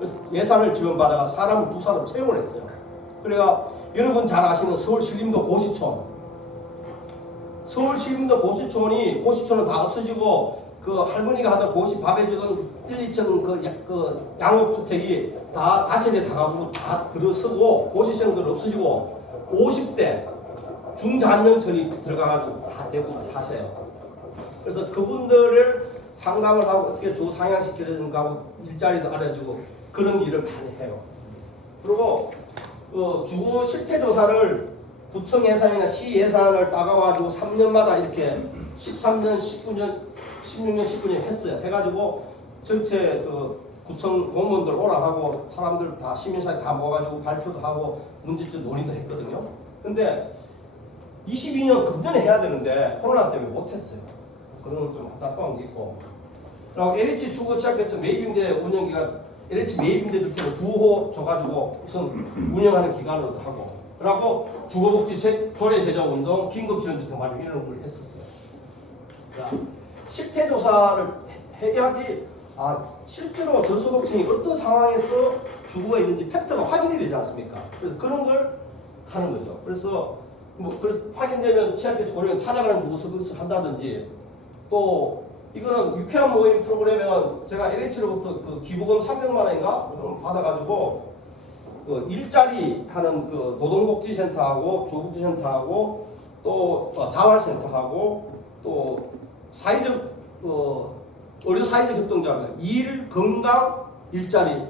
그래서 예산을 지원받아가 사람을 2사람 채용을 했어요. 그래가 여러분 잘 아시는 서울 신림도 고시촌. 서울 신림도 고시촌은 다 없어지고 그 할머니가 하던 고시 밥 해주던 1, 2층 그 양옥주택이 다 다세대 다 가고 다 들어서고 고시촌들 없어지고 50대 중장년층이 들어가가지고 다 대부분 사세요. 그래서 그분들을 상담을 하고 어떻게 주 상향시키는가 하고 일자리도 알려주고 그런 일을 많이 해요. 그리고 주거 실태조사를 구청 예산이나 시 예산을 따가가지고 3년마다 이렇게 13년, 19년, 16년, 19년 했어요. 해가지고 전체 구청 공무원들 오라 하고 사람들 다 시민사회 다 모아가지고 발표도 하고 문제점 논의도 했거든요. 근데 22년 금년에 해야 되는데 코로나 때문에 못했어요. 그런 건 좀 안타까운 게 있고. 그리고 LH 주거취약계층 매입임대 운영기간 LH 매입임대 주택을 9호 줘가지고 우선 운영하는 기간으로도 하고, 그리고 주거복지 조례제정운동, 긴급지원주택 마련 이런 걸 했었어요. 자, 실태조사를 해야지 실제로 저소득층이 어떤 상황에서 주거가 있는지 팩트가 확인이 되지 않습니까? 그래서 그런 걸 하는 거죠. 그래서 확인되면 취약계층 고령을 찾아가는 주거 서비스를 한다든지, 또 이거는 유쾌한 모임 프로그램에는 제가 LH로부터 그 기부금 300만 원인가 받아가지고 그 일자리 하는 그 노동복지센터하고 주거복지센터하고 또 자활센터하고 또 사회적 의료 사회적 협동조합 일, 건강, 일자리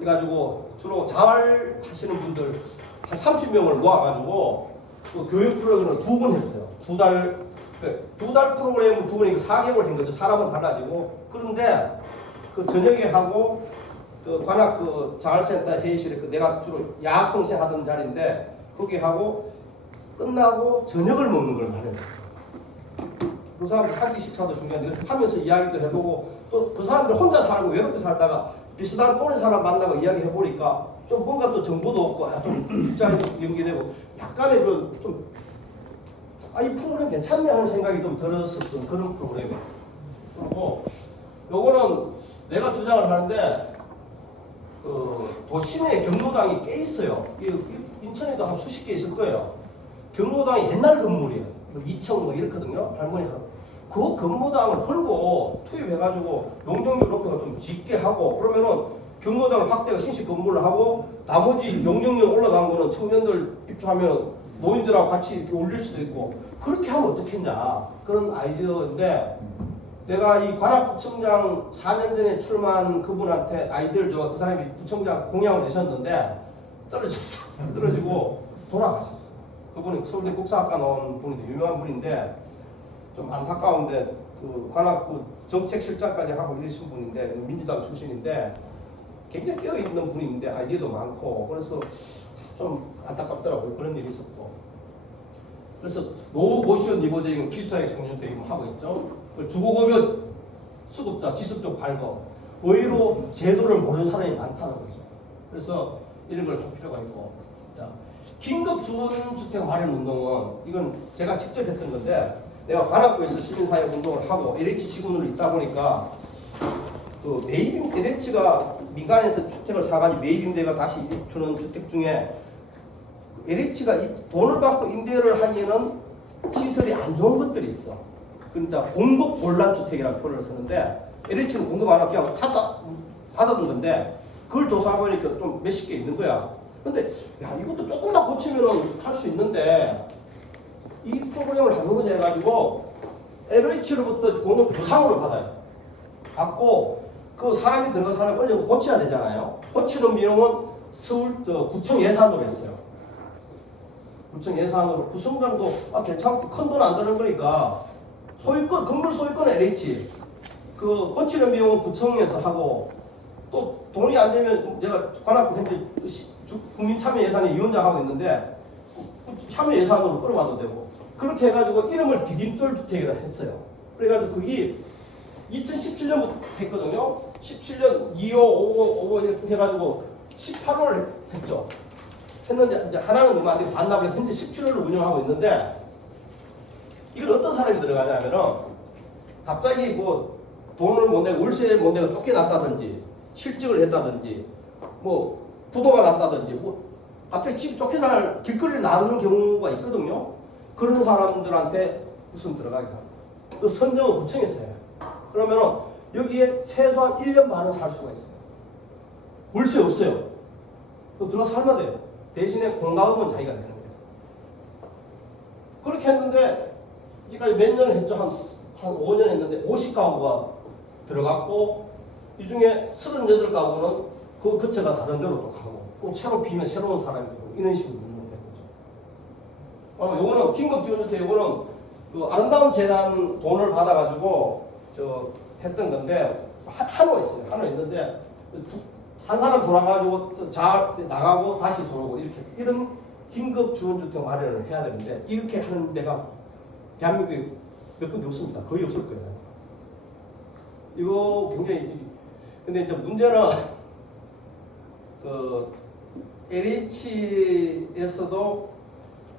해가지고 주로 자활하시는 분들 한 30명을 모아가지고 그 교육 프로그램을 2번 했어요. 두 달 프로그램을 2번이니까 4개월 한 거죠. 사람은 달라지고. 그런데 그 저녁에 하고 그 관악 그 자활센터 회의실에 내가 주로 야학 선생 하던 자리인데 거기 하고 끝나고 저녁을 먹는 걸 마련했어요. 그 사람들 학기 식사도 중요한데 하면서 이야기도 해보고, 또 그 사람들 혼자 살고 외롭게 살다가 비슷한 또래 사람 만나고 이야기 해보니까 좀 뭔가 또 정보도 없고 좀 일자리도 연계되고 약간의 이 프로그램 괜찮네 하는 생각이 좀 들었었던 그런 프로그램이에요. 그리고 요거는 내가 주장을 하는데 도심에 경로당이 꽤 있어요. 인천에도 한 수십 개 있을 거예요. 경로당이 옛날 건물이에요. 2층 이렇거든요. 할머니 하고. 그 건물당을 헐고 투입해가지고 용적률 높여서 좀 짓게 하고, 그러면은 경로당을 확대가 신식 건물을 하고 나머지 용적률 올라간 거는 청년들 입주하면 노인들하고 같이 이렇게 올릴 수도 있고, 그렇게 하면 어떻겠냐 그런 아이디어인데, 내가 이 관악구청장 4년 전에 출마한 그분한테 아이디어를 줘. 그 사람이 구청장 공약을 내셨는데 떨어졌어. 떨어지고 돌아가셨어. 그분이 서울대 국사학과 나온 분인데 유명한 분인데 좀 안타까운데 그 관악구 정책실장까지 하고 이러신 분인데 민주당 출신인데 굉장히 깨어있는 분인데 아이디어도 많고, 그래서 좀 안타깝더라고요. 그런 일이 있었고. 그래서 노후 고시원 니보대행 기숙사형 청년대행 하고 있죠. 주거급여 수급자 지속적 발급, 의외로 제도를 모르는 사람이 많다는 거죠. 그래서 이런 걸 할 필요가 있고. 자, 긴급주거주택 마련 운동은 이건 제가 직접 했던 건데, 내가 관악구에서 시민사회 운동을 하고 LH 직원으로 있다 보니까 그 매입임 LH가 민간에서 주택을 사가지고 매입임대가 다시 주는 주택 중에 LH가 돈을 받고 임대를 하기에는 시설이 안 좋은 것들이 있어. 그러니까 공급 곤란 주택이라는 표현을 쓰는데, LH는 공급 안 하고 그냥 받아둔 건데 그걸 조사해보니까 좀 몇십 개 있는 거야. 근데 이것도 조금만 고치면 할 수 있는데, 이 프로그램을 하는 거지 해가지고 LH로부터 공급 부상으로 받아요. 받고 그 사람이 들어간 사람이 어느 정도 고쳐야 되잖아요. 고치는 비용은 구청 예산으로 했어요. 구청 예산으로 구청장도 괜찮고 큰 돈 안 드는 거니까 소유권, 건물 소유권은 LH, 그 고치는 비용은 구청에서 하고, 또 돈이 안 되면 제가 관악구 현재 국민참여 예산에 위원장 하고 있는데 참여 예산으로 끌어와도 되고, 그렇게 해가지고 이름을 디딤돌 주택이라 했어요. 그래가지고 그게 2017년부터 했거든요. 17년 2호, 5호, 5호 이렇게 해가지고 18호를 했죠. 했는데 이제 하나는 너무 안 되고 반납을 해서 현재 17호를 운영하고 있는데, 이걸 어떤 사람이 들어가냐면은 갑자기 뭐 돈을 못 내고 월세 못 내고 쫓겨났다든지 실직을 했다든지 뭐 부도가 났다든지 뭐 갑자기 집 쫓겨날 길거리를 나오는 경우가 있거든요. 그런 사람들한테 우선 들어가게 합니다. 그 선정은 구청에서 해요. 그러면은 여기에 최소한 1년 반은 살 수가 있어요. 월세 없어요. 또 들어가서 살면 돼요. 대신에 공과금은 자기가 내는 거예요. 그렇게 했는데 지금까지 몇 년을 했죠? 한 5년 했는데 50가구가 들어갔고 이 중에 38가구는 그 거처가 다른 데로 또 가고 또 새로 비면 새로운 사람이 되고 이런 식으로 운영된 거죠. 요거는 긴급지원주택 요거는 그 아름다운 재단 돈을 받아가지고 저 했던 건데 한호 있어요. 한호 있는데 한 사람 돌아가지고 나가고 다시 들어오고 이렇게 이런 긴급지원주택 마련을 해야 되는데 이렇게 하는 데가 대한민국에 몇 군데 없습니다. 거의 없을 거예요. 이거 굉장히 근데 이제 문제는 그 LH에서도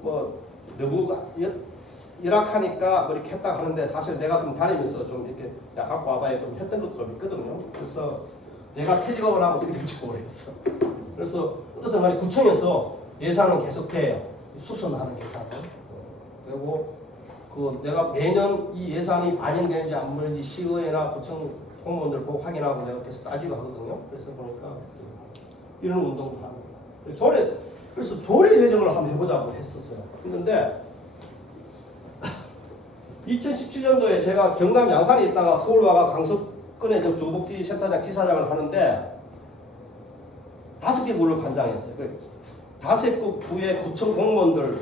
뭐 너무 열악하니까 뭐 이렇게 했다 하는데 사실 내가 좀 다니면서 좀 이렇게 야 갖고 와봐야 좀 했던 것도 좀 있거든요. 그래서 내가 퇴직업을 하고 어떻게 될지 모르겠어. 그래서 어쨌든 간에 구청에서 예산은 계속해요. 수선하는 계산을. 그리고 그 내가 매년 이 예산이 반영되는지 안 되는지 시의회나 구청 공무원들 보고 확인하고 내가 계속 따지고 하거든요. 그래서 보니까 이런 운동을 합니다. 그래서 조례 제정을 한번 해보자고 했었어요. 했는데 2017년도에 제가 경남 양산에 있다가 서울 와가 강석근의 주거복지센터장 지사장을 하는데 5개 구를 관장했어요. 5개 구의 구청 공무원들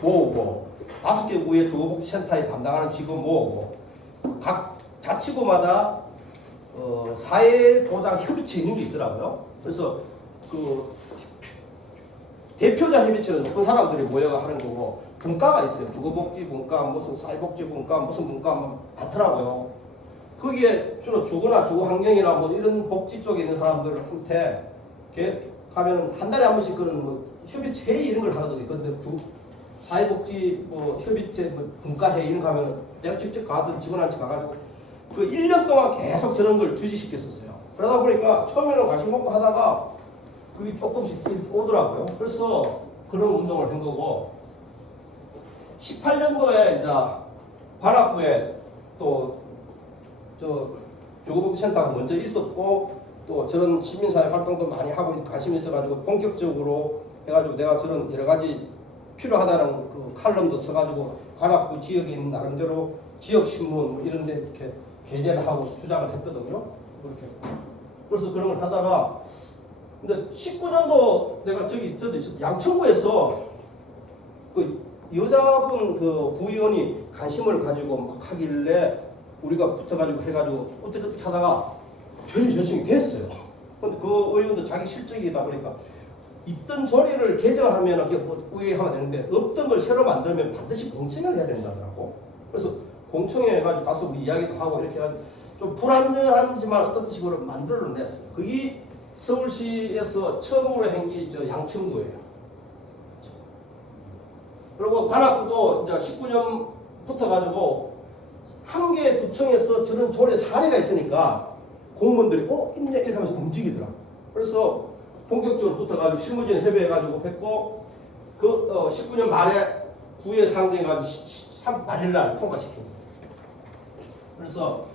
모으고 5개 구의 주거복지센터에 담당하는 직원 모으고 각 자치구마다 사회보장협의체 있는 게 있더라고요. 그래서 그 대표자 협의체는 그 사람들이 모여가 하는 거고 분과가 있어요. 주거복지 분과, 무슨 사회복지 분과, 무슨 분과 많더라고요. 거기에 주로 주거나 주거환경이나 뭐 이런 복지 쪽에 있는 사람들한테 가면은 한 달에 한 번씩 그런 뭐 협의체 회의 이런 걸 하거든요. 근데 사회복지 뭐 협의체 뭐 분과회의 이런 거 가면은 내가 직접 가든 직원한테 가가지고 그 1년 동안 계속 저런 걸 주지시켰었어요. 그러다 보니까 처음에는 관심 갖고 하다가 그게 조금씩 이렇게 오더라고요. 그래서 그런 운동을 한 거고 18년도에 이제 관악구에 또 주거복지센터가 먼저 있었고 또 저런 시민사회 활동도 많이 하고 관심이 있어가지고 본격적으로 해가지고 내가 저런 여러 가지 필요하다는 그 칼럼도 써가지고 관악구 지역에 있는 나름대로 지역신문 뭐 이런 데 이렇게 게재를 하고 주장을 했거든요. 그렇게. 그래서 그런 걸 하다가 근데 19년도 내가 저도 있었 양천구에서 그 여자분 그 구의원이 관심을 가지고 막 하길래 우리가 붙어가지고 해가지고 어떻게 하다가 조례 제정이 됐어요. 근데 그 의원도 자기 실적이다 보니까 있던 조례를 개정하면 구의하면 되는데 없던 걸 새로 만들면 반드시 공청을 해야 된다더라고. 그래서 공청회 해가지고 가서 우리 이야기도 하고 이렇게 해가지고 좀 불안정하지만 어떤 식으로 만들어냈어. 그게 서울시에서 처음으로 한 게 저 양천구예요. 그리고 관악구도 이제 19년부터 가지고 한 개 구청에서 저런 조례 사례가 있으니까 공무원들이 있네 이렇게 하면서 움직이더라. 그래서 본격적으로 붙어가지고 실무진에 협의해가지고 했고 그 19년 말에 구에 상정해가지고 3 8일날 통과시킵니다. 그래서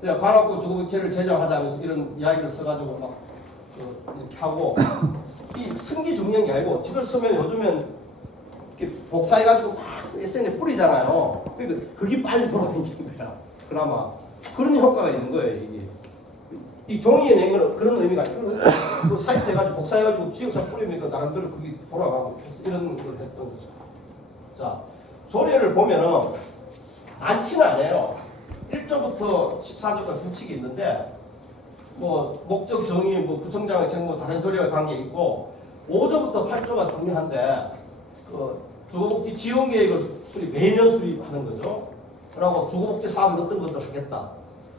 제가 관악구 주거복지를 제정하자면서 이런 이야기를 써가지고 막 이렇게 하고 이 승기 중요한 게 아니고 지글 쓰면 요즘엔 이렇게 복사해가지고 막 SNS에 뿌리잖아요. 그러니까 그게 빨리 돌아다니는 거야. 그나마 그런 효과가 있는 거예요. 이게 이 종이에 낸 거는 그런 의미가 아니고 그 사이트 해가지고 복사해가지고 지역사 뿌리니까 나름대로 그게 돌아가고 이런 걸 했던 거죠. 자 조례를 보면은 많지는 않아요. 1조부터 14조까지 규칙이 있는데 뭐 목적 정의, 뭐 구청장의 정무 다른 조례와 관계 있고 5조부터 8조가 중요한데 그 주거복지 지원 계획을 매년 수립하는 거죠. 그리고 주거복지 사업을 어떤 것들 하겠다.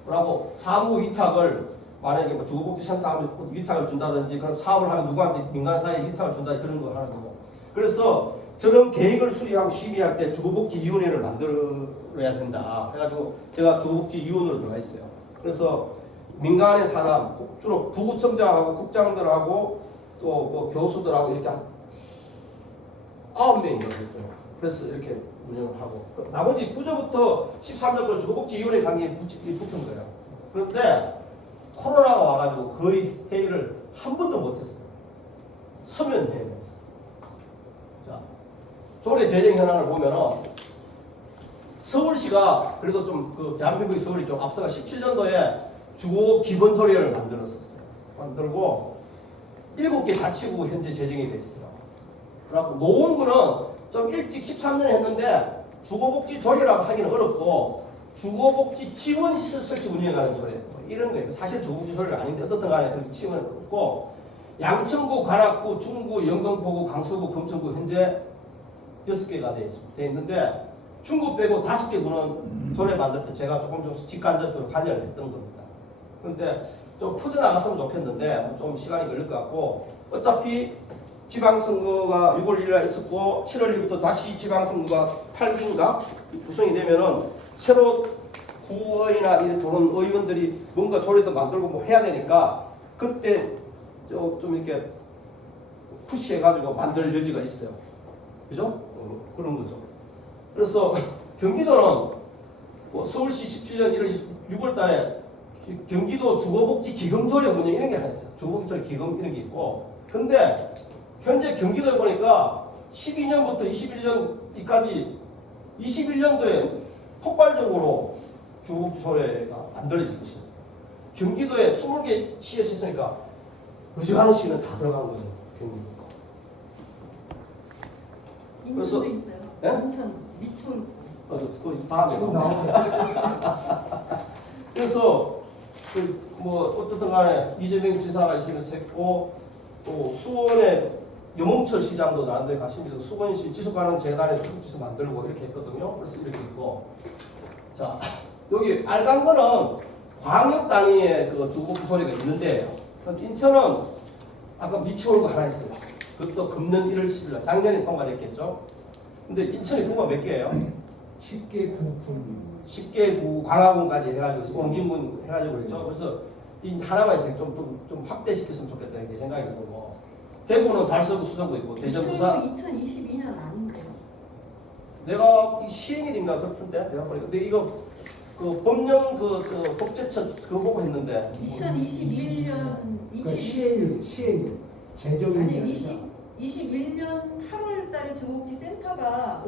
그리고 사무 위탁을 만약에 뭐 주거복지센터 하면 위탁을 준다든지 그런 사업을 하면 누구한테 민간사회에 위탁을 준다 그런 거 하는 거고. 그래서 저런 계획을 수립하고 심의할 때 주거복지위원회를 만들어야 된다. 해가지고 제가 주거복지위원으로 들어가 있어요. 그래서 민간의 사람, 주로 부구청장하고 국장들하고 또 뭐 교수들하고 이렇게 한 9명이 있거든요. 그래서 이렇게 운영을 하고 나머지 9조부터 13조까지 주거복지위원회 관계에 붙은 거예요. 그런데 코로나가 와가지고 거의 회의를 한 번도 못했어요. 서면 회의를 했어요. 자, 조례 재정 현황을 보면은 서울시가 그래도 좀 그 대한민국의 서울이 좀 앞서가 17년도에 주거 기본 조례를 만들었었어요. 만들고 7개 자치구 현재 재정이 돼 있어요. 그래갖고 노원구는 좀 일찍 13년에 했는데 주거복지 조례라고 하기는 어렵고 주거복지 지원시설 설치 운영하는 조례 이런 거예요. 사실 주거복지 조례가 아닌데 어떻든 간에 그렇게 치면 없고 양천구, 관악구, 중구, 영등포구, 강서구, 금천구 현재 6개가 돼 있는데 중구 빼고 5개 구는 조례 만들 때 제가 조금 직간접적으로 관여를 했던 겁니다. 그런데 좀 퍼져나갔으면 좋겠는데 좀 시간이 걸릴 것 같고 어차피 지방선거가 6월 1일에 있었고 7월 1일부터 다시 지방선거가 8기인가 구성이 되면은 새로 구의원이나 이런 그런 의원들이 뭔가 조례도 만들고 뭐 해야 되니까 그때 좀 이렇게 푸시해가지고 만들 여지가 있어요. 그죠? 그런 거죠. 그래서 경기도는 뭐 서울시 17년 1월 6월 달에 경기도 주거복지 기금조례 운영 이런 게 하나 있어요. 주거복지 기금 이런 게 있고 근데 현재 경기도에 보니까 12년부터 21년까지 21년도에 폭발적으로 주거복지 조례가 만들어진 것이죠. 경기도에 20개 시에서 있으니까 어지간한 시는 다 들어간 거죠. 경기도. 인천도 있어요. 예? 인천, 미촌. 그 다음에 그래서 뭐 어떻든 간에 이재명 지사가 있으면서 했고 또 수원에 염홍철 시장도 나름대로 가시면서 수원시 지속가능 재단에 수국지수 만들고 이렇게 했거든요. 그래서 이렇게 있고 자 여기 빨간 거는 광역 단위의 그 주거복지 조례가 있는데요. 인천은 아까 미추홀구 하나 있어요. 그것도 금년 1월 10일 작년에 통과됐겠죠. 근데 인천이 구가 몇 개예요? 10개 군 10개 구 광화군까지 해가지고 옹진군 해가지고 그랬죠. 그래서 이 하나만 있으면 좀 확대시켰으면 좋겠다는 게 생각이 들고 대구는 달서구 수성구 있고 대전부산 2022년 아닌데요. 내가 이 시행일인가 그렇던데 내가 보니까 근데 이거 그 법령 저 법제처 그거 보고 했는데 2021년 시행 제정이 아니 21년 8월 달에 주거복지 센터가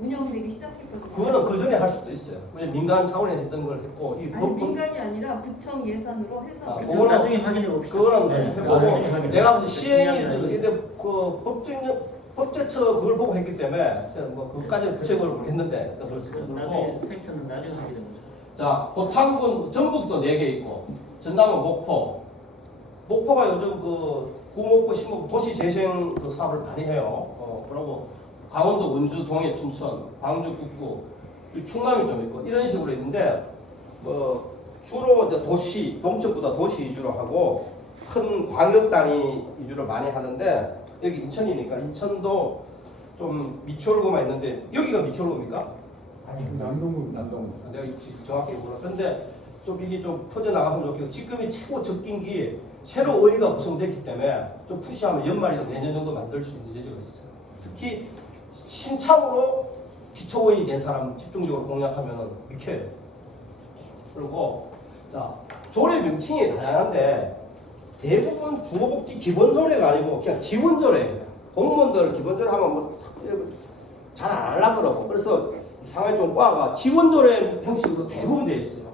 운영되기 시작했거든요. 그거는 그 전에 할 수도 있어요. 왜냐면 민간 차원에서 했던 걸 했고 이 아니 민간이 아니라 구청 예산으로 해서 그거는 나중에 확인해 봅시다. 그거는 네, 해보고 나중에 확인해 내가 무슨 봅시다. 시행일 중요한 게 근데 그 법제처 그걸 보고 했기 때문에 제가 뭐 그까지는 구체적으로 모르겠는데 일단 벌써 그렇고 나중에 팩트는 나중에 확인해 보죠. 자 고창군 전북도 4개 있고 전남은 목포가 요즘 그 구목구 신목 도시 재생 그 사업을 많이 해요. 그리고 강원도 원주 동해 춘천 광주 북구 충남이 좀 있고 이런 식으로 있는데 뭐 주로 이제 도시 동쪽보다 도시 위주로 하고 큰 광역 단위 위주로 많이 하는데 여기 인천이니까 인천도 좀 미추홀구만 있는데 여기가 미추홀구입니까? 아니 남동구 내가 정확히 몰라. 근데 좀 이게 좀 퍼져 나갔으면 좋겠고 지금이 최고 적긴 기 새로 의회가 구성됐기 때문에 좀 푸시하면 연말이나 내년 정도 만들 수 있는 여지가 있어요. 특히 신참으로 기초의원이 된 사람 집중적으로 공략하면 미켜요. 그리고 자 조례 명칭이 다양한데 대부분 주거복지 기본조례가 아니고 그냥 지원조례예요. 공무원들 기본조례 하면 뭐 잘 안 하려고 그러고 그래서 상황이 좀 꽈가 지원조례 형식으로 대부분 되어 있어요.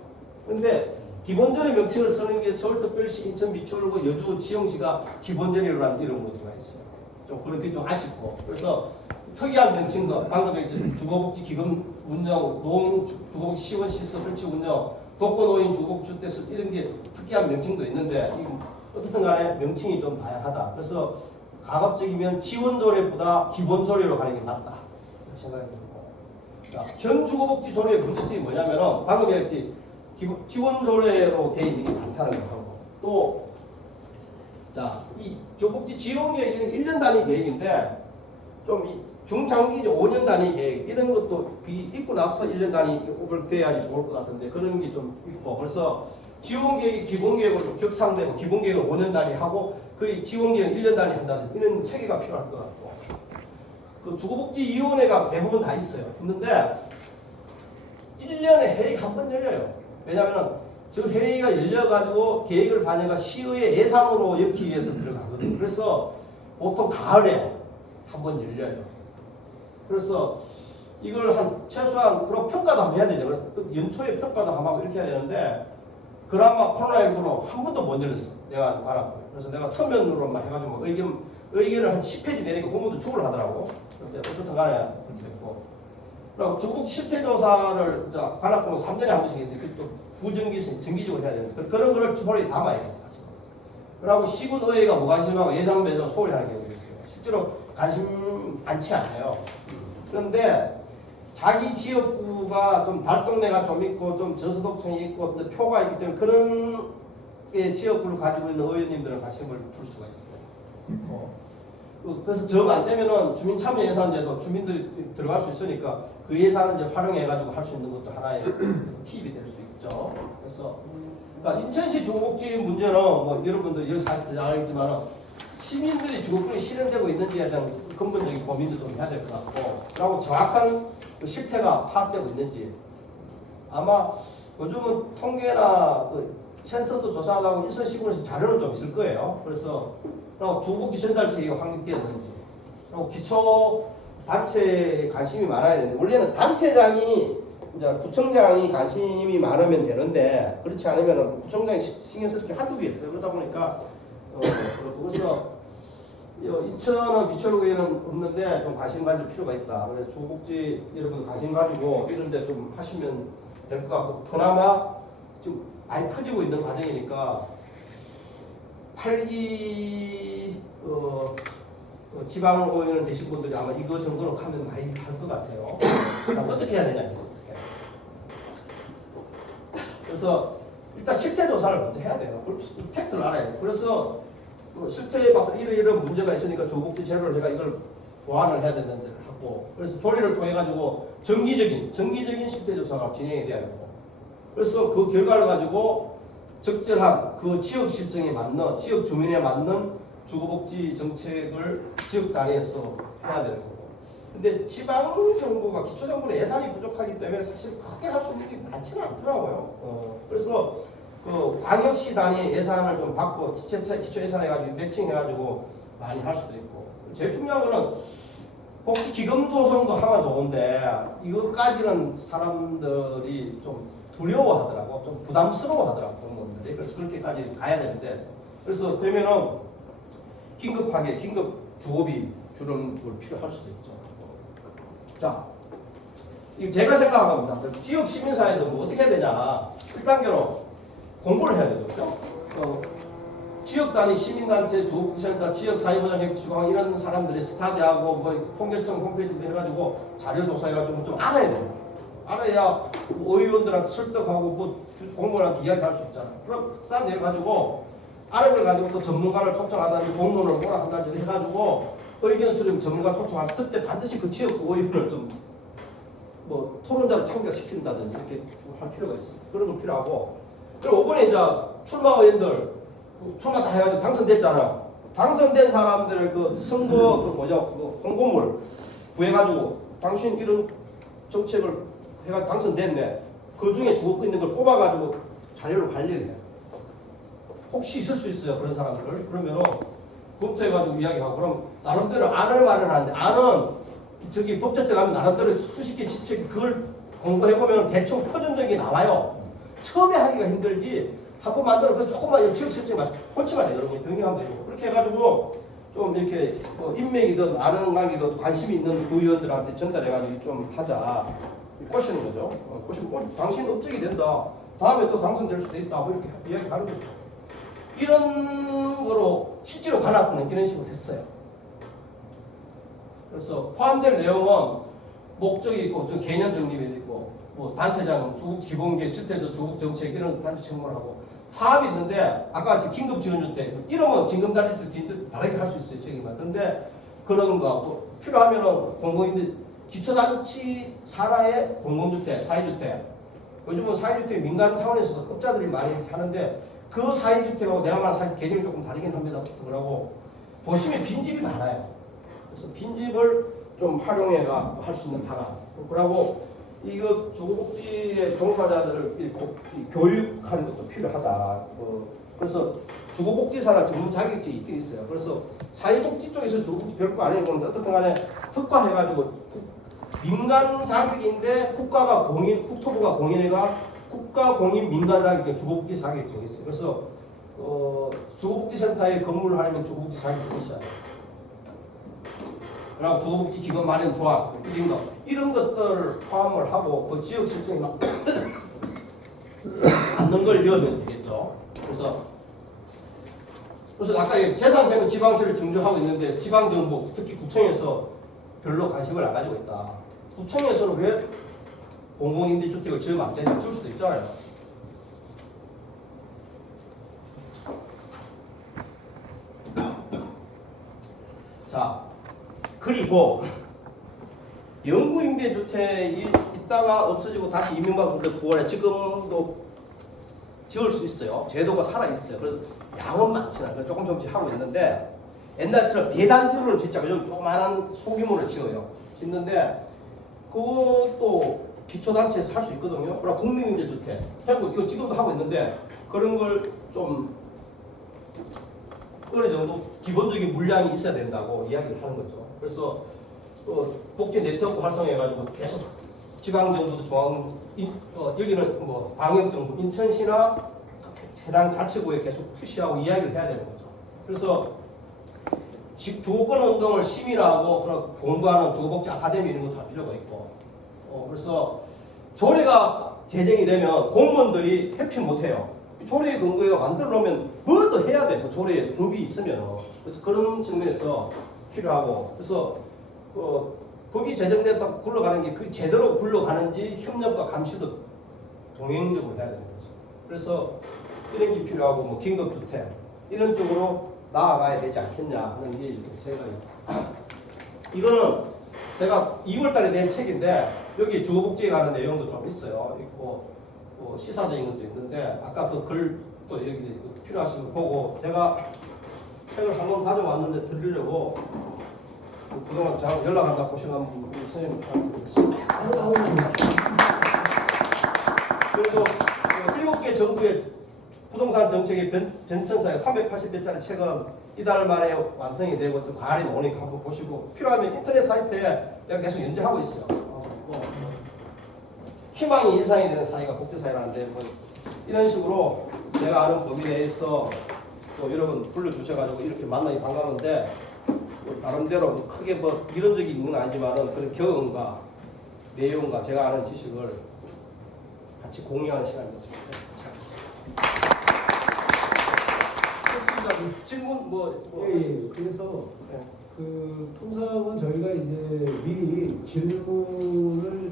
근데 기본조례 명칭을 쓰는 게 서울특별시, 인천 미추홀구, 여주, 지영시가 기본조례라는 이름으로 들어가 있어요. 좀 그렇게 좀 아쉽고 그래서 특이한 명칭도 방금 얘기했듯이 주거복지 기금 운영, 노인 주거복지 시원 시설 설치 운영, 독거노인 주거복지 주택 이런 게 특이한 명칭도 있는데 어떻든 간에 명칭이 좀 다양하다. 그래서 가급적이면 지원조례보다 기본조례로 가는 게 낫다 생각이 들고 자, 현 주거복지 조례의 문제점이 뭐냐면은 방금 얘기했듯이 지원조례로 돼 있는 게 많다는 거고 또 자, 이 주거복지 지원 계획은 1년 단위 계획인데 좀 이 중장기 5년 단위 계획 이런 것도 있고 나서 1년 단위 돼야지 좋을 것 같은데 그런 게 좀 있고 그래서 지원 계획이 기본 계획으로 격상되고 기본 계획을 5년 단위 하고 거의 지원기간 1년 단위 한다든지 이런 체계가 필요할 것 같고 그 주거복지위원회가 대부분 다 있어요. 있는데 1년에 회의가 한 번 열려요. 왜냐하면 저 회의가 열려가지고 계획을 반영가 시의회 예산으로 엮기 위해서 들어가거든요. 그래서 보통 가을에 한 번 열려요. 그래서 이걸 한 최소한 그럼 평가도 한번 해야 되죠. 연초에 평가도 한번 하고 이렇게 해야 되는데 그나마 코로나19로 한 번도 못 열렸어. 내가 관할. 그래서 내가 서면으로만 해가지고 뭐 의견을 한 10페이지 내니까 공무원도 죽을 하더라고. 근데 어쨌든 간에 그렇게 됐고. 그리고 중국 실태조사를 관할권은 3년에 한 번씩 했는데 또 정기적으로 해야 되는데 그런 거를 주발에 담아야 돼요. 사실. 그리고 시군의회가 무관심하고 예산배정 소홀히 하는 경우가 있어요. 실제로 관심 많지 않아요. 그런데 자기 지역구가 좀 달동네가 좀 있고 좀 저소득층이 있고 표가 있기 때문에 그런 지역구를 가지고 있는 의원님들은 관심을 둘 수가 있어요. 그래서 정 안 되면은 주민참여예산제도 주민들이 들어갈 수 있으니까 그 예산을 이제 활용해가지고 할 수 있는 것도 하나의 팁이 될 수 있죠. 그래서 그러니까 인천시 주거복지 문제는 뭐 여러분들 여기 사실 잘 알겠지만 시민들이 주거권이 실현되고 있는지에 대한 근본적인 고민도 좀 해야 될 것 같고 그리고 정확한 그 실태가 파악되고 있는지 아마 요즘은 통계나 그 센서스 조사하고 일선시군에서 자료는 좀 있을 거예요. 그래서 그리고 주거복지 전달 체계가 확립되었는지 그리고 기초 단체에 관심이 많아야 되는데 원래는 단체장이 이제 구청장이 관심이 많으면 되는데 그렇지 않으면 구청장이 신경 쓸 게 한두 개 있어요. 그러다 보니까 그래서 인천은 미추홀구에는 없는데 좀 관심 가질 필요가 있다. 그래서 주거복지 여러분 관심 가지고 이런데 좀 하시면 될 것 같고 그나마 좀 많이 커지고 있는 과정이니까 8기 지방의원 되신 분들이 아마 이거 정도는 하면 많이 할 것 같아요. 어떻게 해야 되냐 이거 어떻게. 그래서 일단 실태 조사를 먼저 해야 돼요. 팩트를 알아야 돼요. 그래서 실태에 봐서 이런 문제가 있으니까 주거복지 제도를 제가 이걸 보완을 해야 되는데 하고 그래서 조리를 통해 가지고 정기적인 실태 조사가 진행이 돼야 되고 그래서 그 결과를 가지고 적절한 그 지역 실정에 맞는 지역 주민에 맞는 주거복지 정책을 지역 단위에서 해야 되는 거고. 근데 지방 정부가 기초 정부의 예산이 부족하기 때문에 사실 크게 할 수 있는 게 많지는 않더라고요. 그래서 그 광역시 단위 예산을 좀 받고 기초 예산 해가지고 매칭해가지고 많이 할 수도 있고. 제일 중요한 거는 복지 기금 조성도 하면 좋은데 이것까지는 사람들이 좀 두려워하더라고, 좀 부담스러워하더라고 공무원들이. 그래서 그렇게까지 가야 되는데 그래서 되면은 긴급하게 긴급 주거비 주는 걸 필요할 수도 있죠. 자, 이거 제가 생각한 겁니다. 지역 시민사회에서 뭐 어떻게 해야 되냐? 1단계로 공부를 해야 되죠, 그렇죠? 지역 단위 시민단체, 주거복지센터, 지역사회보장협의회주관 이런 사람들이 스타디하고 뭐 통계청 홈페이지도 해가지고 자료 조사해가지고 좀 알아야 된다. 알아야 의원들한테 설득하고 뭐 공무원한테 이야기할 수 있잖아. 그럼 싼 일 가지고 알아를 가지고 또 전문가를 초청하다니 공무원을 뭐라 한다든지 해가지고 의견 수렴 전문가 초청할 때 반드시 그 지역 의원을 좀 뭐 토론자로 참가시킨다든지 이렇게 할 필요가 있어요. 그런 거 필요하고 그리고 이번에 이제 출마 의원들 출마 다 해가지고 당선됐잖아. 당선된 사람들을 그 선거 그 홍보물 구해가지고 당신 이런 정책을 해가지고 당선됐네. 그 중에 주고 있는 걸 뽑아가지고 자료를 관리를 해요. 혹시 있을 수 있어요 그런 사람들. 그러면 검토해가지고 이야기하고 그럼 나름대로 안을 마련하는데 안은 저기 법제처 가면 나름대로 수십 개 지책 그걸 공부해보면 대충 표준적인 게 나와요. 처음에 하기가 힘들지 한번 만들어 그 조금만 지역 실정에 맞춰 고치면 돼요. 여러분 병행하면 되고 그렇게 해가지고 좀 이렇게 인맥이든 아는 관계든 관심이 있는 구의원들한테 전달해가지고 좀 하자 꼬시는 거죠. 꼬시면 당신 업적이 된다. 다음에 또 당선될 수도 있다. 뭐 이렇게 이야기하는 거죠. 이런 거로 실제로 관할권은 이런 식으로 했어요. 그래서 포함된 내용은 목적이 있고 좀 개념 정립이 있고 뭐 단체장, 주국 기본계, 실태조, 주국 정책 이런 단체 청문하고 사업이 있는데 아까 긴급 지원주택 이러면 진금단지 다르게 할 수 있어요. 저기만. 근데 그런 거 필요하면은 공공인들 기초단지 산하의 공공주택, 사회주택 요즘은 사회주택 민간 차원에서도 업자들이 많이 이렇게 하는데 그 사회주택하고 내가 말한 사회주택 개념이 조금 다르긴 합니다. 그러고 도심에 빈집이 많아요. 그래서 빈집을 좀 활용해가 할 수 있는 방안. 그러고 이거 주거복지의 종사자들을 이 교육하는 것도 필요하다. 그래서 주거복지사나 전문 자격증이 있긴 있어요. 그래서 사회복지 쪽에서 주거복지 별거 아니고 어떻든 간에 특화해가지고 민간 자격인데 국토부가 공인해가 국가 공인 민간 자격증 주거복지 자격증이 있어요. 그래서 주거복지센터에 근무를 하려면 주거복지 자격증이 있어요. 그리고 주거복지 기관 마련 조합 이런 것들을 포함을 하고 그 지역 실정에 맞는 걸 넣으면 되겠죠. 그래서 아까 재산세는 지방세를 증정하고 있는데 지방정부 특히 구청에서 별로 관심을 안 가지고 있다. 구청에서는 왜 공공임대주택을 지으면 안 되냐 줄 수도 있잖아요. 자, 그리고 영구임대주택이 있다가 없어지고 다시 이민박분들 9월에 지금도 지을 수 있어요. 제도가 살아있어요. 그래서 양은 많지는 않아요. 조금씩 하고 있는데 옛날처럼 대단주를 진짜 그냥 조그만한 소규모를 지어요. 짓는데 그것도 기초단체에서 할 수 있거든요. 그리고 국민임대주택 이거 지금도 하고 있는데 그런 걸 좀 어느 정도 기본적인 물량이 있어야 된다고 이야기를 하는 거죠. 그래서 복지 네트워크 활성화해가지고 계속 지방정부도 여기는 뭐 방역정부 인천시나 해당 자치구에 계속 푸시하고 이야기를 해야 되는 거죠. 그래서 주거권 운동을 심의하고 그런 공부하는 주거복지 아카데미 이런 것도 할 필요가 있고 그래서 조례가 제정이 되면 공무원들이 회피 못해요. 조례 근거가 만들어 놓으면 뭐 또 해야 돼. 그 조례에 법이 있으면. 그래서 그런 측면에서 필요하고 그래서 법이 제정됐다 굴러가는 게 그 제대로 굴러가는지 협력과 감시도 동행적으로 해야 되는 거죠. 그래서 이런 게 필요하고 뭐 긴급주택 이런 쪽으로 나아가야 되지 않겠냐 하는 게 생각입니다. 이거는 제가 2월달에 낸 책인데 여기 주거복지에 관한 내용도 좀 있어요. 있고 시사적인 것도 있는데 아까 그 글도 여기 필요하시면 보고 제가 책을 한 권 가져왔는데 드리려고 그동안 잘 연락한다 보시는 우리 선생님 부탁드리겠습니다. 그리고 7개 정부의 부동산 정책의 변천사에 380편짜리 책은 이달 말에 완성이 되고 또 가을에 오니까 한번 보시고 필요하면 인터넷 사이트에 내가 계속 연재하고 있어요. 희망이 일상이 되는 사회가 국제사회라는데 뭐 이런 식으로 제가 아는 범위 내에서 또 여러분 불러주셔가지고 이렇게 만나기 반가운데 뭐 나름대로 크게 뭐 이론적인 있는 건 아니지만은 그런 경험과 내용과 제가 아는 지식을 같이 공유하는 시간이었습니다. 질문 예. 그래서 네. 그 통상은 저희가 이제 미리 질문을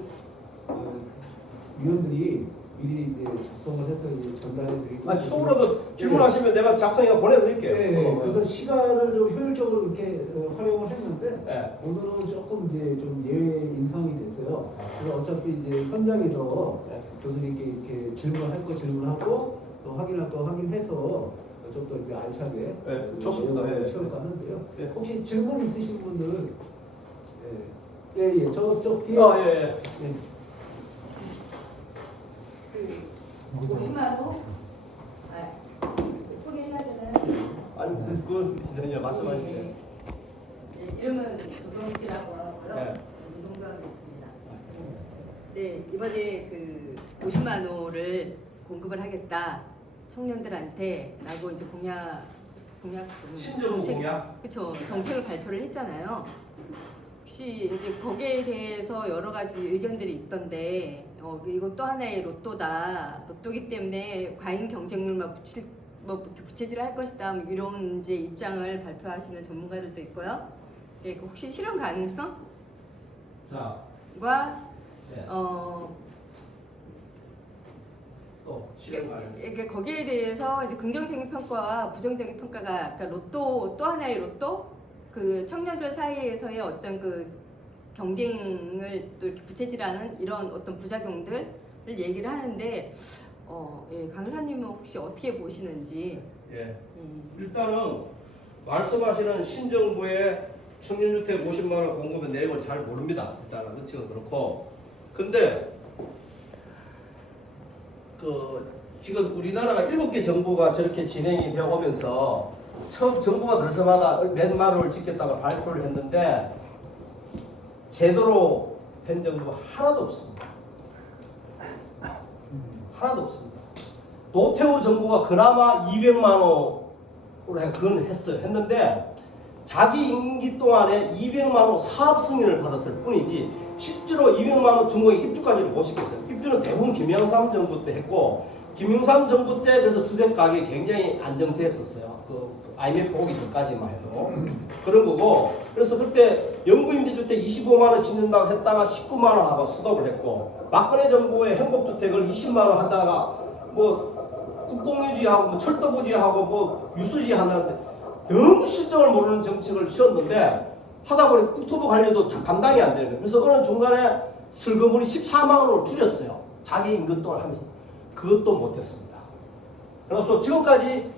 위원들이 미리 이제 작성을 해서 이제 전달해 드리고. 추후로도 질문하시면 내가 작성해서 보내드릴게요. 네. 그래서 시간을 좀 효율적으로 이렇게 활용을 했는데 네. 오늘은 조금 이제 좀 예외 인상이 됐어요. 그래서 어차피 이제 현장에서 네. 교수님께 이렇게 질문할 거 질문하고 또 확인할 거 확인해서 좀 더 이제 알차게 네, 좋습니다. 예. 채울까 하는데요. 예. 혹시 질문 있으신 분들은 예예 저쪽 뒤에 예. 보시마도 소개해야 되나요? 아니 이제 말씀하십시오. 네, 이름은 조동식이라고 하고요. 네. 이동주하고 있습니다. 네, 이번에 그 50만 호를 공급을 하겠다 청년들한테 라고 이제 공약 신정부 공약. 그렇죠. 정책을 발표를 했잖아요. 혹시 이제 거기에 대해서 여러 가지 의견들이 있던데 이거 또 하나의 로또기 때문에 과잉 경쟁률만 부채질을 할 것이다 뭐 이런 이제 입장을 발표하시는 전문가들도 있고요. 네, 혹시 실현 가능성? 자, 과 네. 또 실현 가능성. 그러니까 거기에 대해서 이제 긍정적인 평가와 부정적인 평가가 아까 또 하나의 로또 그 청년들 사이에서의 어떤 그 경쟁을 또 이렇게 부채질하는 이런 어떤 부작용들을 얘기를 하는데 예, 강사님은 혹시 어떻게 보시는지. 예. 일단은 말씀하시는 신정부의 청년주택 50만 원 공급의 내용을 잘 모릅니다. 일단은 그치는 그렇고, 근데 지금 우리나라가 7개 정부가 저렇게 진행이 되어 오면서 처음 정부가 들어서마다 몇 마루를 짓겠다고 발표를 했는데 제대로 된 정부가 하나도 없습니다. 하나도 없습니다. 노태우 정부가 그나마 200만 원으로 그건 했어요. 했는데 자기 임기 동안에 200만 원 사업 승인을 받았을 뿐이지 실제로 200만 원 중국에 입주까지는 못 시켰어요. 입주는 대부분 김영삼 정부 때 했고, 김영삼 정부 때 그래서 주택 가격이 굉장히 안정됐었어요. 그 IMF 오기 전까지만 해도 그런 거고, 그래서 그때 영구임대주택 25만 원 짓는다고 했다가 19만 원 하고 스톱을 했고, 박근혜 정부의 행복주택을 20만 원 하다가 뭐 국공유지하고 뭐 철도부지하고 뭐 유수지 하는데 너무 실정을 모르는 정책을 씌웠는데 하다 보니 국토부 관리도 감당이 안 되는 거예요. 그래서 어느 중간에 슬그머니 14만 원으로 줄였어요. 자기 임금 동안 하면서 그것도 못했습니다. 그래서 지금까지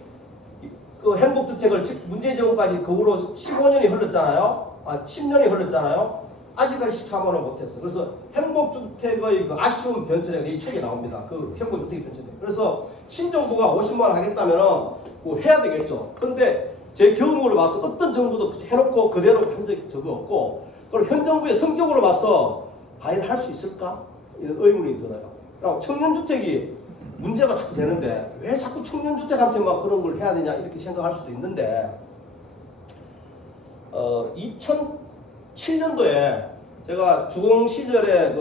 그 행복주택을 문재인 정부까지 그 후로 15년이 흘렀잖아요. 10년이 흘렀잖아요. 아직까지 14만 원 못했어. 그래서 행복주택의 그 아쉬운 변천이 이 책에 나옵니다. 그 행복주택 변천이. 그래서 신정부가 50만 원 하겠다면은 뭐 해야 되겠죠. 근데 제 경험으로 봐서 어떤 정부도 해놓고 그대로 한 적이 적이 없고, 그리고 현 정부의 성격으로 봐서 과연 할 수 있을까? 이런 의문이 들어요. 그리고 청년주택이 문제가 자꾸 되는데 왜 자꾸 청년주택한테만 그런 걸 해야 되냐 이렇게 생각할 수도 있는데, 2007년도에 제가 주공 시절에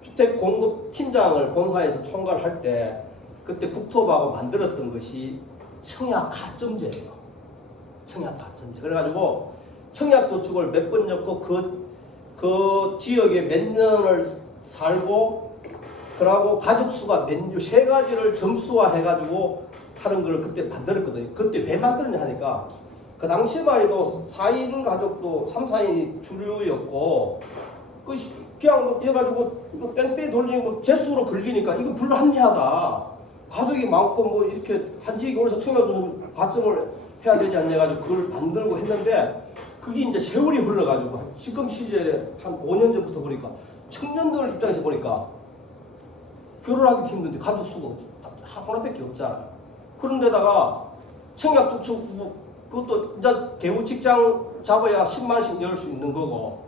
주택 공급 팀장을 본사에서 총괄을 할 때 그때 국토부하고 만들었던 것이 청약 가점제예요. 청약 가점제. 그래가지고 청약 저축을 몇 번 넣고 그 지역에 몇 년을 살고, 그러고 가족 수가 몇 년, 세 가지를 점수화해가지고 하는 걸 그때 만들었거든요. 그때 왜 만들었냐 하니까 그 당시만 해도 4인 가족도 3, 4인이 주류였고, 그냥 해가지고 뺑뺑이 돌리고 재수로 걸리니까 이거 불합리하다. 가족이 많고 뭐 이렇게 한 지역에 올라서 청약은 과점을 해야 되지 않냐 가지고 그걸 만들고 했는데, 그게 이제 세월이 흘러가지고 지금 시절에 한 5년 전부터 보니까 청년들 입장에서 보니까 결혼하기 힘든데 가족 수가 하나밖에 없잖아. 그런데다가 청약 저축 그것도 이제 개우 직장 잡아야 10만 원씩 열 수 있는 거고,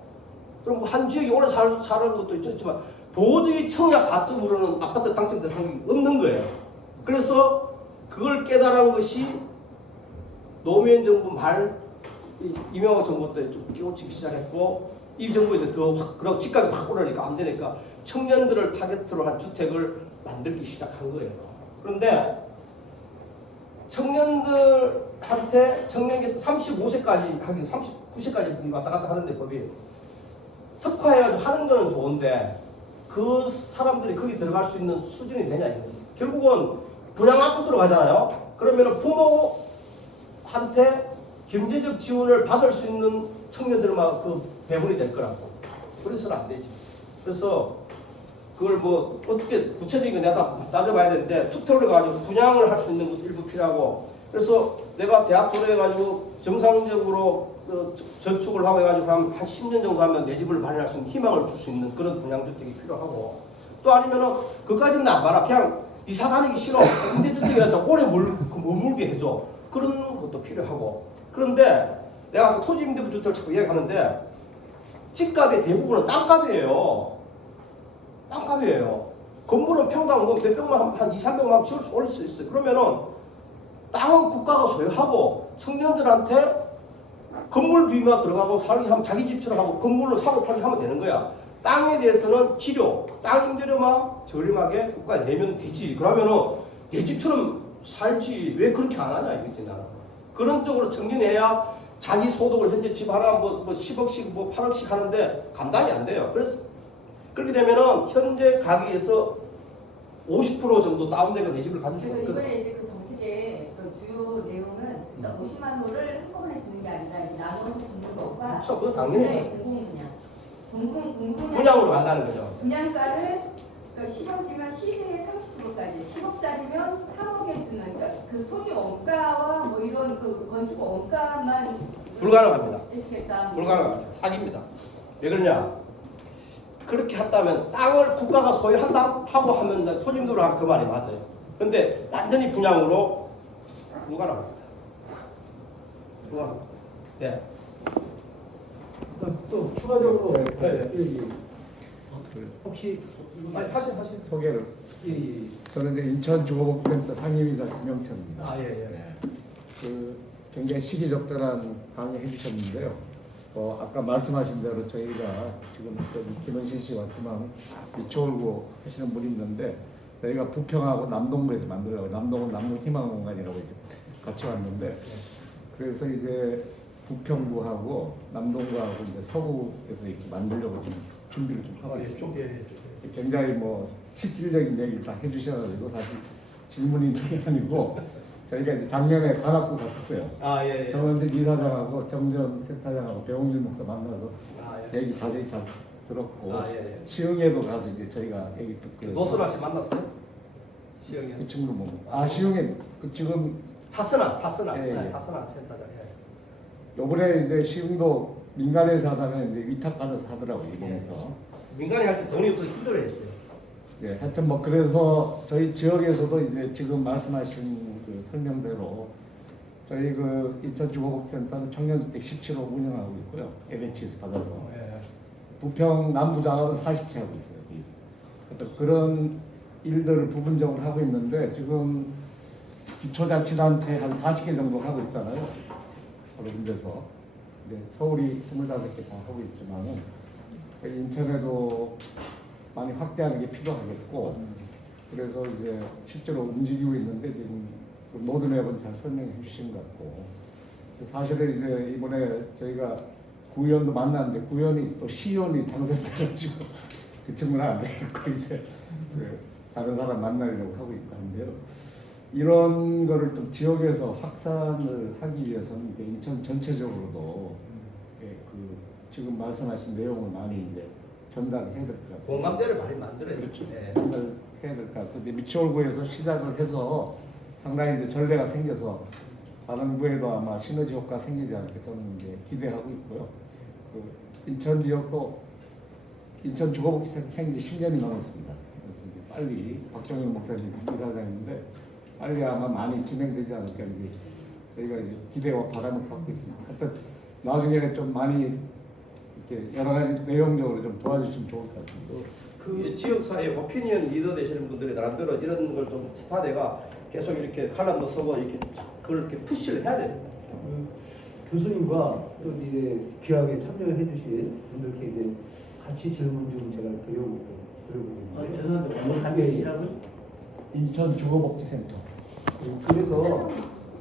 그럼 한 지역에 오래 사는 것도 있지만 도저히 청약 가점으로는 아파트 당첨될 확률이 없는 거예요. 그래서 그걸 깨달은 것이 노무현 정부 말 이명박 정부 때 좀 깨우치기 시작했고, 이 정부에서 더 확, 그리고 집값이 확 오르니까 안 되니까 청년들을 타겟으로 한 주택을 만들기 시작한 거예요. 그런데 청년들한테 청년기 35세까지 하긴 39세까지 왔다 갔다 하는데 법이 특화해가지고 하는 거는 좋은데 그 사람들이 거기 들어갈 수 있는 수준이 되냐 이거지. 결국은 분양 아파트로 가잖아요. 그러면 부모한테 경제적 지원을 받을 수 있는 청년들만 그 배분이 될 거라고. 그래서는 안 되지. 그래서 그걸 뭐 어떻게 구체적인 거 내가 따져봐야 되는데, 투표를 가지고 분양을 할 수 있는 것도 일부 필요하고, 그래서 내가 대학 졸업해가지고 정상적으로 저축을 하고 해가지고 한 10년 정도 하면 내 집을 마련할 수 있는 희망을 줄 수 있는 그런 분양주택이 필요하고, 또 아니면은 그까지는 안 봐라. 그냥 이사 다니기 싫어. 임대주택이라도 오래 머물게 해줘. 그런 것도 필요하고. 그런데 내가 그 토지 임대부 주택을 자꾸 이야기하는데 집값의 대부분은 땅값이에요. 땅값이에요. 건물은 평당 뭐 몇백만 한 2, 300만 지을 수 올릴 수 있어요. 그러면은 땅은 국가가 소유하고 청년들한테 건물 비만 들어가고 살기 하면 자기 집처럼 하고 건물로 사고 팔기 하면 되는 거야. 땅에 대해서는 치료, 땅 임대료만 저렴하게 국가에 내면 되지. 그러면은 내 집처럼 살지 왜 그렇게 안 하냐 이거지 나는. 그런 쪽으로 청년해야 자기 소득을 현재 집 하나 뭐 10억씩 뭐 8억씩 하는데 감당이 안 돼요. 그래서 그렇게 되면은 현재 가격에서 50% 정도 다운되고 내 집을 가질 수 그래서 있거든. 이번에 이제 그 정책의 그 주요 내용은 50만 호를 한꺼번에 짓는 게 아니라 이제 나눠서 짓는 것과 그렇죠. 그건 당연히 공공분양, 공공분양 분양으로 간다는 거죠. 분양가를 그러니까 10억이면 시세의 30%까지, 10억짜리면 3억에 주는, 그러니까 그 토지 원가와 뭐 이런 그 건축 원가만 불가능합니다. 해주겠다. 불가능합니다. 사기입니다. 왜 그러냐? 그렇게 한다면 땅을 국가가 소유한다 하고 하면 토지임대로 하면 그 말이 맞아요. 근데 완전히 분양으로 불가능합니다. 불가능합니다. 네. 또 추가적으로 네. 예. 혹시 아니, 하세요. 소개를. 예. 저는 이제 인천주거복지센터 상임이사 김영철입니다. 아, 예. 네. 그 굉장히 시기적절한 강의 해주셨는데요. 아까 말씀하신 대로 저희가 지금 김원신 씨 왔지만 미추홀구 하시는 분이 있는데 저희가 부평하고 남동구에서 만들려고, 남동은 남동희망공간이라고 이제 같이 왔는데, 그래서 이제 부평구하고 남동구하고 이제 서구에서 이렇게 만들려고 지금 준비를 좀 하고 있습니다. 굉장히 뭐 실질적인 얘기를 다 해주셔가지고 사실 질문이 아니고 저희가 이제 작년에 관악구 갔었어요. 아, 예. 정원진 이사장하고 정전 센터장하고 배용길 목사 만나서 아, 예. 얘기 자세히 잘 들었고, 아, 예. 시흥에도 가서 이제 저희가 얘기 듣고 노선아 씨 만났어요? 시영이. 그 친구 뭐 시흥에 그 지금 차선아. 예, 예. 네, 차선아 센터장. 예. 요번에 이제 시흥도 민간에서 하다가 이제 위탁받아서 하더라고요, 이번에서. 민간이 할 때 돈이 없어서 힘들어했어요. 예, 하여튼 뭐 그래서 저희 지역에서도 이제 지금 말씀하신 그 설명대로 저희 그 인천주거복지센터는 청년주택 17호 운영하고 있고요. LH에서 받아서 예. 부평 남부장으로 40채 하고 있어요. 어떤 그런 일들을 부분적으로 하고 있는데 지금 기초자치단체 한 40개 정도 하고 있잖아요. 여러 군데서. 네, 서울이 25개 다 하고 있지만은 인천에도 많이 확대하는 게 필요하겠고, 그래서 이제 실제로 움직이고 있는데 지금 그 로드맵은 잘 설명해 주신 것 같고, 사실은 이제 이번에 저희가 구의원도 만났는데 구의원이 또 시의원이 당선돼가지고 그 친구는 안 되겠고 이제 그 다른 사람 만나려고 하고 있다는데요. 이런 거를 좀 지역에서 확산을 하기 위해서는 이제 인천 전체적으로도 그 지금 말씀하신 내용을 많이 이제 전달해야 될 것 같아요. 공감대를 많이 만들어야 돼요. 그렇죠. 예. 전달해야 될 것 같아요. 이제 미추홀구에서 시작을 해서 상당히 이제 전례가 생겨서 다른 구에도 아마 시너지 효과 생기지 않을까 저는 이제 기대하고 있고요. 그 인천 지역도 인천 주거복지센터 생지 10년이 넘었습니다. 그래서 이제 빨리 박정현 목사님 이사장인데 빨리 아마 많이 진행되지 않을까 이제 저희가 이제 기대와 바람을 갖고 있습니다. 하여튼 나중에 좀 많이 이렇게 여러 가지 내용적으로 좀 도와주시면 좋을 것 같습니다. 그 지역사회 오피니언 리더 되시는 분들이 나름대로 이런 걸 좀 스타대가 계속 이렇게 칼럼도 쓰고 이렇게 그걸 이렇게 푸시를 해야 됩니다. 교수님과 또 이제 귀하게 참여해 주신 분들께 이제 같이 질문 좀 제가 드려보겠습니다. 죄송한데 뭐 같이 시라고요? 인천 주거복지센터. 그래서